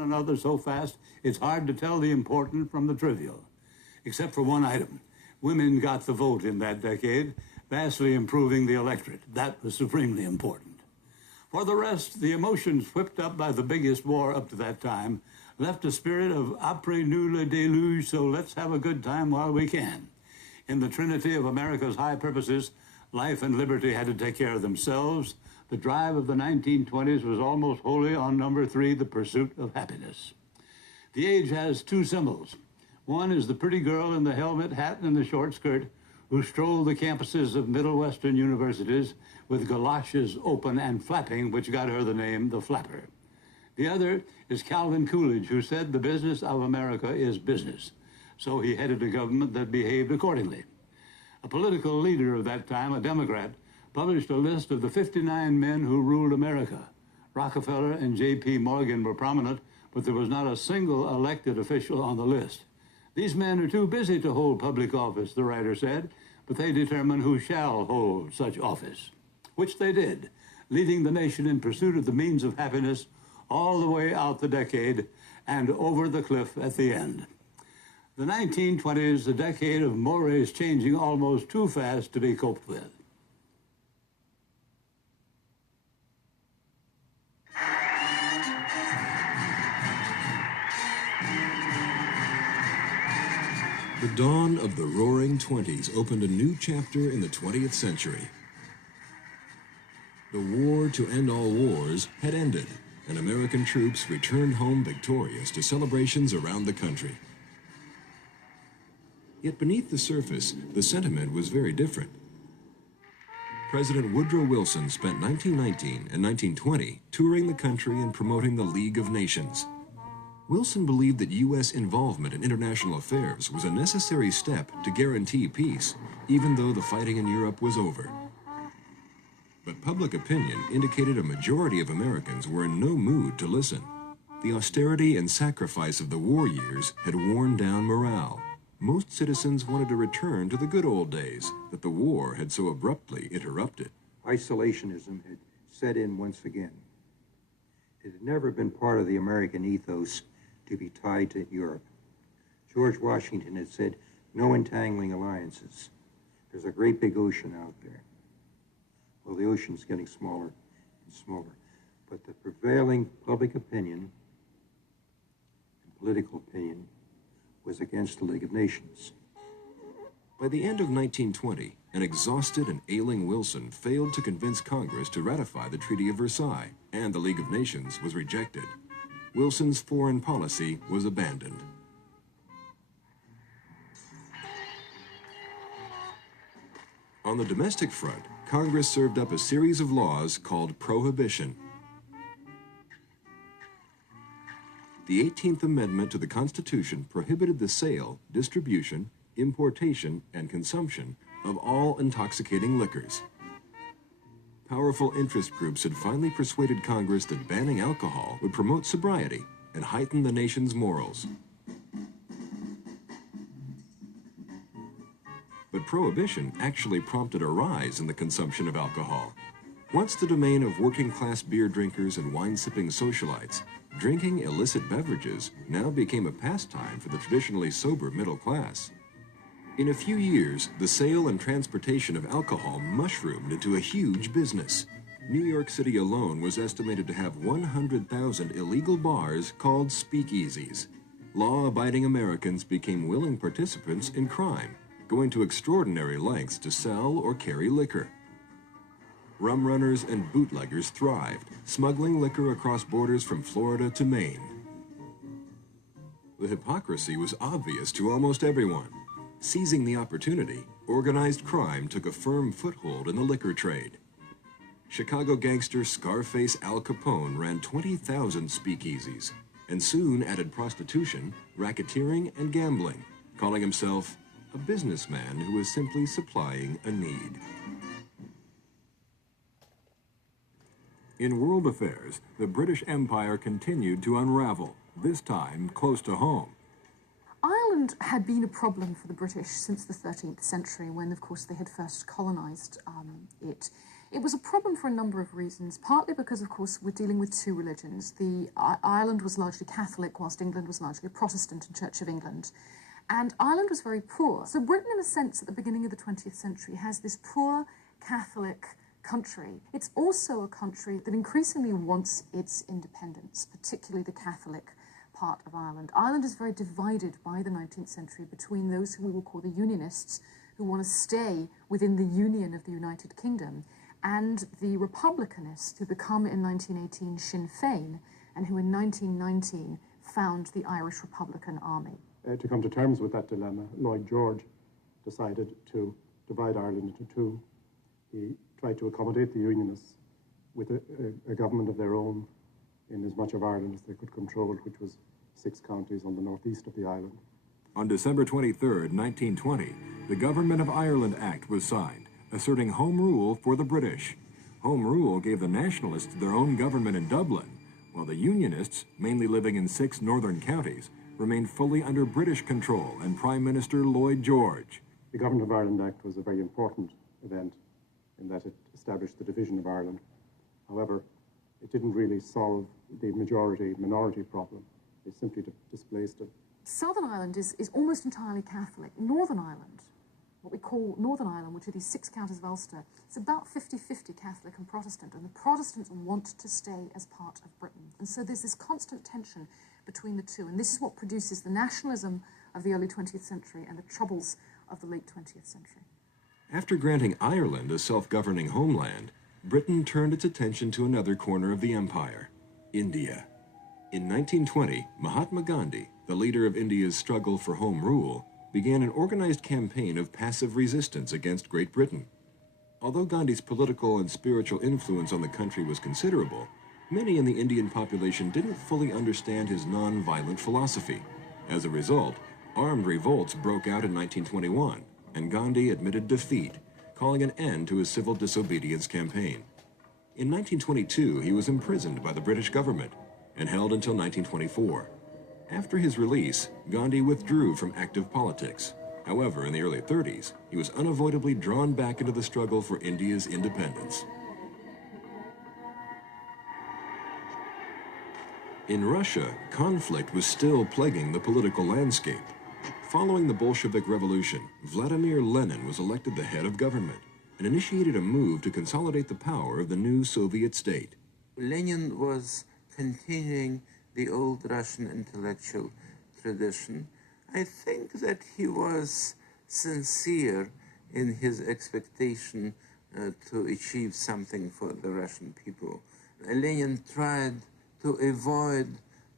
one another so fast, it's hard to tell the important from the trivial. Except for one item. Women got the vote in that decade, vastly improving the electorate. That was supremely important. For the rest, the emotions whipped up by the biggest war up to that time left a spirit of après nous le déluge, so let's have a good time while we can. In the trinity of America's high purposes, life and liberty had to take care of themselves. The drive of the 1920s was almost wholly on number 3, the pursuit of happiness. The age has two symbols. One is the pretty girl in the helmet, hat, and the short skirt who strolled the campuses of Middle Western universities with galoshes open and flapping, which got her the name the Flapper. The other is Calvin Coolidge, who said the business of America is business. So he headed a government that behaved accordingly. A political leader of that time, a Democrat, published a list of the 59 men who ruled America. Rockefeller and J.P. Morgan were prominent, but there was not a single elected official on the list. These men are too busy to hold public office, the writer said, but they determine who shall hold such office, which they did, leading the nation in pursuit of the means of happiness all the way out the decade and over the cliff at the end. The 1920s, a decade of mores changing almost too fast to be coped with. The dawn of the Roaring Twenties opened a new chapter in the 20th century. The war to end all wars had ended, and American troops returned home victorious to celebrations around the country. Yet beneath the surface, the sentiment was very different. President Woodrow Wilson spent 1919 and 1920 touring the country and promoting the League of Nations. Wilson believed that U.S. involvement in international affairs was a necessary step to guarantee peace, even though the fighting in Europe was over. But public opinion indicated a majority of Americans were in no mood to listen. The austerity and sacrifice of the war years had worn down morale. Most citizens wanted to return to the good old days that the war had so abruptly interrupted. Isolationism had set in once again. It had never been part of the American ethos to be tied to Europe. George Washington had said, no entangling alliances. There's a great big ocean out there. Well, the ocean's getting smaller and smaller. But the prevailing public opinion and political opinion was against the League of Nations. By the end of 1920, an exhausted and ailing Wilson failed to convince Congress to ratify the Treaty of Versailles, and the League of Nations was rejected. Wilson's foreign policy was abandoned. On the domestic front, Congress served up a series of laws called Prohibition. The 18th Amendment to the Constitution prohibited the sale, distribution, importation, and consumption of all intoxicating liquors. Powerful interest groups had finally persuaded Congress that banning alcohol would promote sobriety and heighten the nation's morals. But Prohibition actually prompted a rise in the consumption of alcohol. Once the domain of working-class beer drinkers and wine-sipping socialites, drinking illicit beverages now became a pastime for the traditionally sober middle class. In a few years, the sale and transportation of alcohol mushroomed into a huge business. New York City alone was estimated to have 100,000 illegal bars called speakeasies. Law-abiding Americans became willing participants in crime, going to extraordinary lengths to sell or carry liquor. Rum runners and bootleggers thrived, smuggling liquor across borders from Florida to Maine. The hypocrisy was obvious to almost everyone. Seizing the opportunity, organized crime took a firm foothold in the liquor trade. Chicago gangster Scarface Al Capone ran 20,000 speakeasies, and soon added prostitution, racketeering, and gambling, calling himself a businessman who was simply supplying a need. In world affairs, the British Empire continued to unravel, this time close to home. Ireland had been a problem for the British since the 13th century, when, of course, they had first colonised it. It was a problem for a number of reasons, partly because, of course, we're dealing with two religions. Ireland was largely Catholic, whilst England was largely Protestant and Church of England. And Ireland was very poor. So Britain, in a sense, at the beginning of the 20th century, has this poor Catholic country. It's also a country that increasingly wants its independence, particularly the Catholic part of Ireland. Ireland is very divided by the 19th century between those who we will call the Unionists, who want to stay within the union of the United Kingdom, and the Republicanists, who become in 1918 Sinn Féin, and who in 1919 found the Irish Republican Army. To come to terms with that dilemma, Lloyd George decided to divide Ireland into two. He tried to accommodate the Unionists with a government of their own in as much of Ireland as they could control, which was 6 counties on the northeast of the island. On December 23, 1920, the Government of Ireland Act was signed, asserting Home Rule for the British. Home Rule gave the Nationalists their own government in Dublin, while the Unionists, mainly living in 6 northern counties, remained fully under British control and Prime Minister Lloyd George. The Government of Ireland Act was a very important event in that it established the division of Ireland. However, it didn't really solve the majority-minority problem. It simply displaced it. Southern Ireland is almost entirely Catholic. Northern Ireland, what we call Northern Ireland, which are these 6 counties of Ulster, it's about 50-50 Catholic and Protestant, and the Protestants want to stay as part of Britain. And so there's this constant tension between the two, and this is what produces the nationalism of the early 20th century and the troubles of the late 20th century. After granting Ireland a self-governing homeland, Britain turned its attention to another corner of the empire, India. In 1920, Mahatma Gandhi, the leader of India's struggle for home rule, began an organized campaign of passive resistance against Great Britain. Although Gandhi's political and spiritual influence on the country was considerable, many in the Indian population didn't fully understand his non-violent philosophy. As a result, armed revolts broke out in 1921, and Gandhi admitted defeat, calling an end to his civil disobedience campaign. In 1922, he was imprisoned by the British government and held until 1924. After his release, Gandhi withdrew from active politics. However, in the early 30s, he was unavoidably drawn back into the struggle for India's independence. In Russia, conflict was still plaguing the political landscape. Following the Bolshevik Revolution, Vladimir Lenin was elected the head of government and initiated a move to consolidate the power of the new Soviet state. Lenin was continuing the old Russian intellectual tradition. I think that he was sincere in his expectation to achieve something for the Russian people. Lenin tried to avoid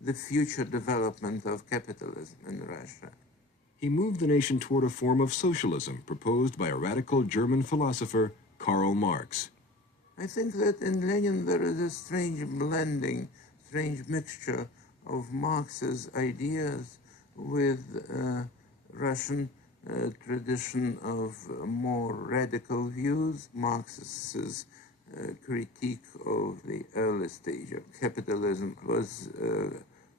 the future development of capitalism in Russia. He moved the nation toward a form of socialism proposed by a radical German philosopher, Karl Marx. I think that in Lenin there is a strange blending, strange mixture of Marx's ideas with Russian tradition of more radical views. Marx's critique of the early stage of capitalism was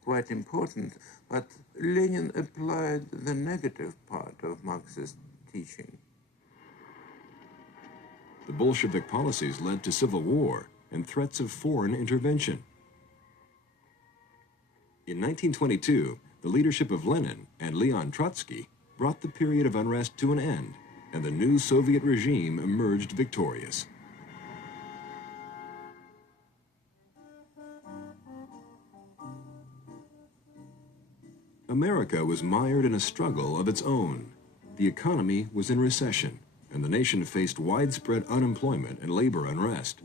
quite important, but Lenin applied the negative part of Marxist teaching. The Bolshevik policies led to civil war and threats of foreign intervention. In 1922, the leadership of Lenin and Leon Trotsky brought the period of unrest to an end, and the new Soviet regime emerged victorious. America was mired in a struggle of its own. The economy was in recession, and the nation faced widespread unemployment and labor unrest.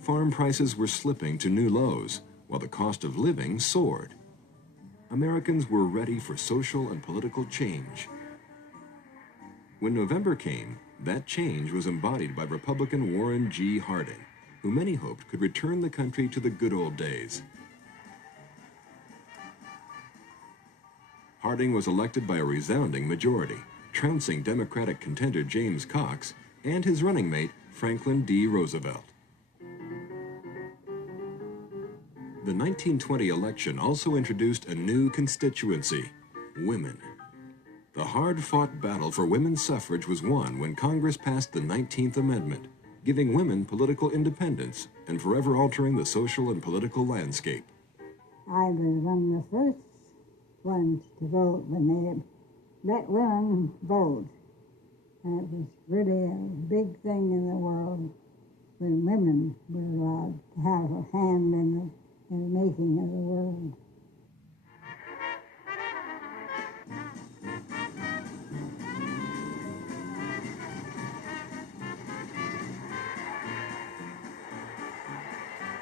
Farm prices were slipping to new lows, while the cost of living soared. Americans were ready for social and political change. When November came, that change was embodied by Republican Warren G. Harding, who many hoped could return the country to the good old days. Harding was elected by a resounding majority, trouncing Democratic contender James Cox and his running mate Franklin D. Roosevelt. The 1920 election also introduced a new constituency, women. The hard-fought battle for women's suffrage was won when Congress passed the 19th Amendment, giving women political independence and forever altering the social and political landscape. I was one of the first ones to vote when they let women vote. And it was really a big thing in the world when women were allowed to have a hand in the making of the world.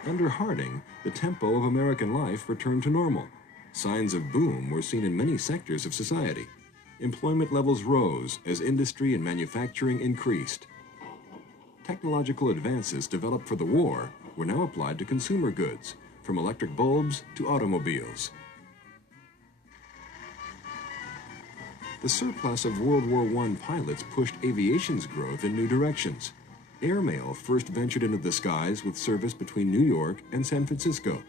Under Harding, the tempo of American life returned to normal. Signs of boom were seen in many sectors of society. Employment levels rose as industry and manufacturing increased. Technological advances developed for the war were now applied to consumer goods, from electric bulbs to automobiles. The surplus of World War I pilots pushed aviation's growth in new directions. Airmail first ventured into the skies with service between New York and San Francisco.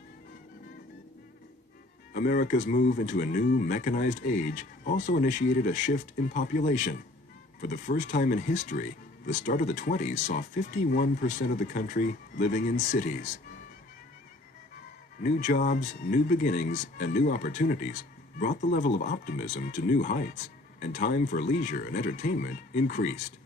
America's move into a new mechanized age also initiated a shift in population. For the first time in history, the start of the 20s saw 51% of the country living in cities. New jobs, new beginnings, and new opportunities brought the level of optimism to new heights, and time for leisure and entertainment increased.